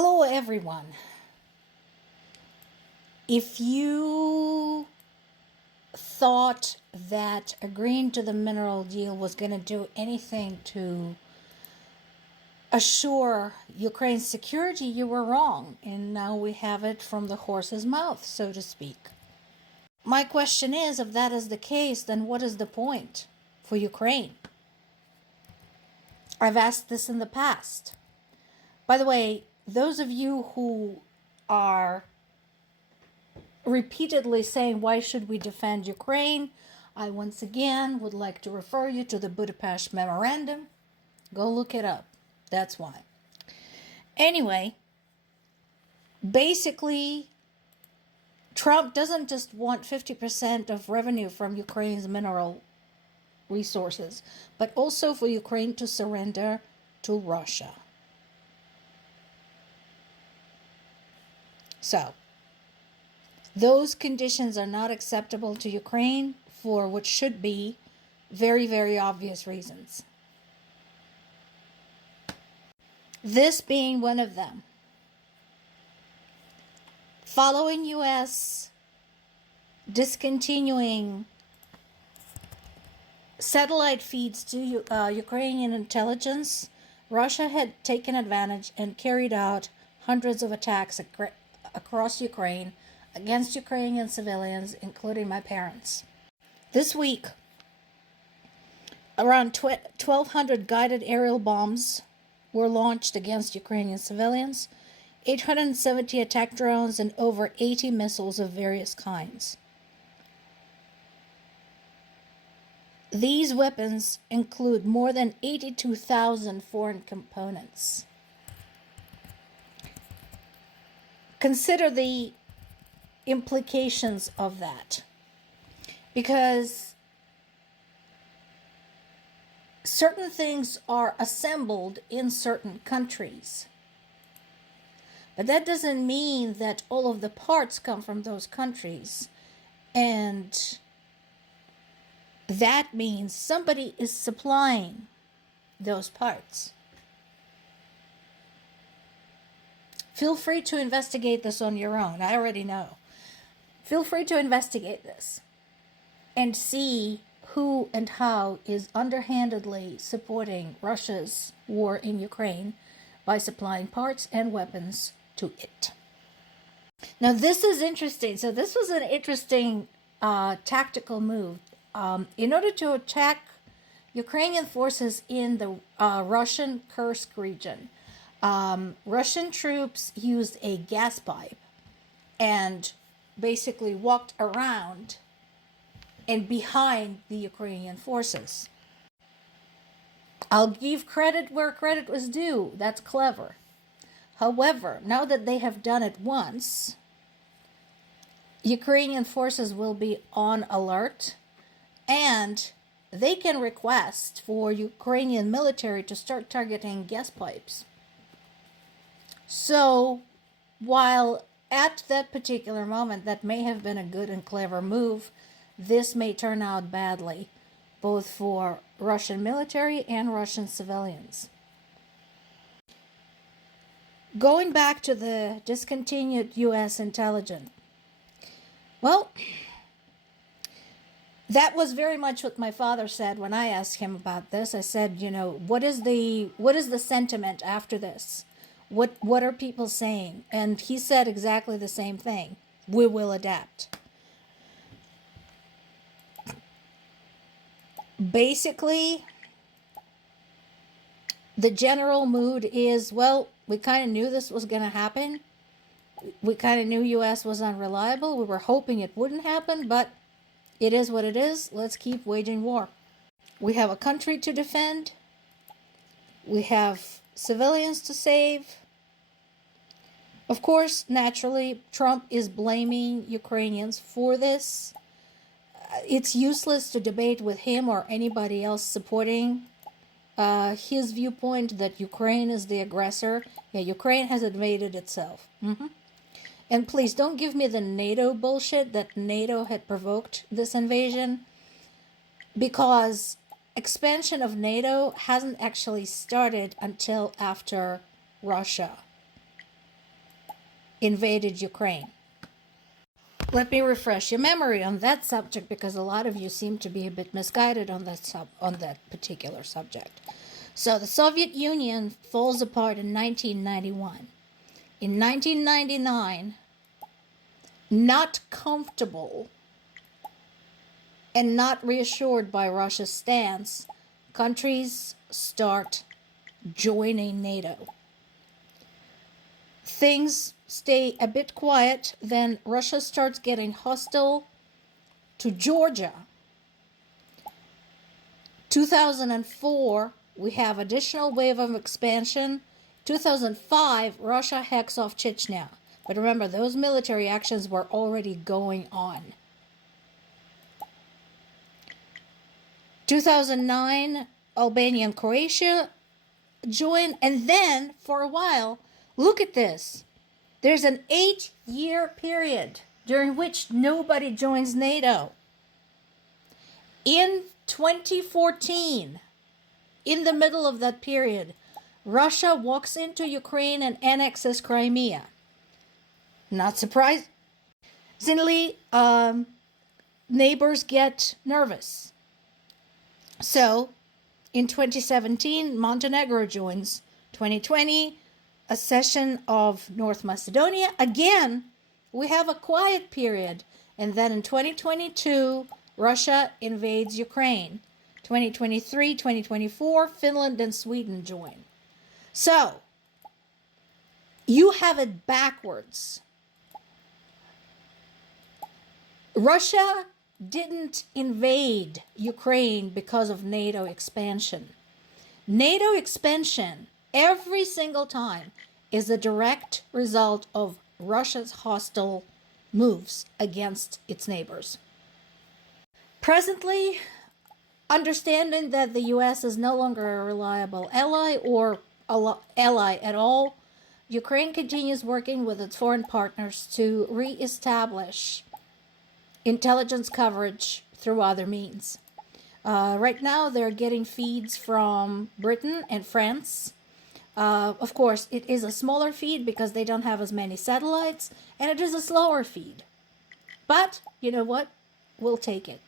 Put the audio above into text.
Hello, everyone. If you thought that agreeing to the mineral deal was going to do anything to assure Ukraine's security, you were wrong. And now we have it from the horse's mouth, so to speak. My question is, if that is the case, then what is the point for Ukraine? I've asked this in the past. By the way, those of you who are repeatedly saying, why should we defend Ukraine? I once again would like to refer you to the Budapest Memorandum. Go look it up. That's why. Anyway, basically, Trump doesn't just want 50% of revenue from Ukraine's mineral resources, but also for Ukraine to surrender to Russia. So, those conditions are not acceptable to Ukraine for what should be very, very obvious reasons. This being one of them. Following U.S. discontinuing satellite feeds to Ukrainian intelligence, Russia had taken advantage and carried out hundreds of attacks across Ukraine against Ukrainian civilians, including my parents. This week, around 1,200 guided aerial bombs were launched against Ukrainian civilians, 870 attack drones, and over 80 missiles of various kinds. These weapons include more than 82,000 foreign components. Consider the implications of that, because certain things are assembled in certain countries, but that doesn't mean that all of the parts come from those countries, and that means somebody is supplying those parts. Feel free to investigate this on your own. I already know. Feel free to investigate this and see who and how is underhandedly supporting Russia's war in Ukraine by supplying parts and weapons to it. Now, this is interesting. So this was an interesting tactical move. In order to attack Ukrainian forces in the Russian Kursk region, Russian troops used a gas pipe and basically walked around and behind the Ukrainian forces. I'll give credit where credit was due. That's clever. However, now that they have done it once, Ukrainian forces will be on alert, and they can request for Ukrainian military to start targeting gas pipes. So, while at that particular moment that may have been a good and clever move, this may turn out badly, both for Russian military and Russian civilians. Going back to the discontinued U.S. intelligence, well, that was very much what my father said when I asked him about this. I said, what is the sentiment after this? What are people saying? And he said exactly the same thing. We will adapt. Basically, the general mood is, well, we kind of knew this was going to happen. We kind of knew U.S. was unreliable. We were hoping it wouldn't happen, but it is what it is. Let's keep waging war. We have a country to defend. We have civilians to save. Of course, naturally, Trump is blaming Ukrainians for this. It's useless to debate with him or anybody else supporting his viewpoint that Ukraine is the aggressor. Yeah, Ukraine has invaded itself. And please don't give me the NATO bullshit that NATO had provoked this invasion, because expansion of NATO hasn't actually started until after Russia. invaded Ukraine. Let me refresh your memory on that subject, because a lot of you seem to be a bit misguided on that particular subject. So the Soviet Union falls apart in 1991. In 1999, not comfortable and not reassured by Russia's stance, countries start joining NATO. Things stay a bit quiet, then Russia starts getting hostile to Georgia. 2004, we have additional wave of expansion. 2005, Russia hacks off Chechnya. But remember, those military actions were already going on. 2009, Albania and Croatia join, and then for a while, look at this. There's an 8-year period during which nobody joins NATO. In 2014, in the middle of that period, Russia walks into Ukraine and annexes Crimea. Not surprisingly, neighbors get nervous. So, in 2017, Montenegro joins. 2020, a cession of North Macedonia. Again, we have a quiet period. And then in 2022, Russia invades Ukraine. 2023, 2024, Finland and Sweden join. So, you have it backwards. Russia didn't invade Ukraine because of NATO expansion. NATO expansion, every single time, is a direct result of Russia's hostile moves against its neighbors. Presently, understanding that the U.S. is no longer a reliable ally or ally at all, Ukraine continues working with its foreign partners to re-establish intelligence coverage through other means. Right now, they're getting feeds from Britain and France. Of course, it is a smaller feed because they don't have as many satellites, and it is a slower feed. But, you know what? We'll take it.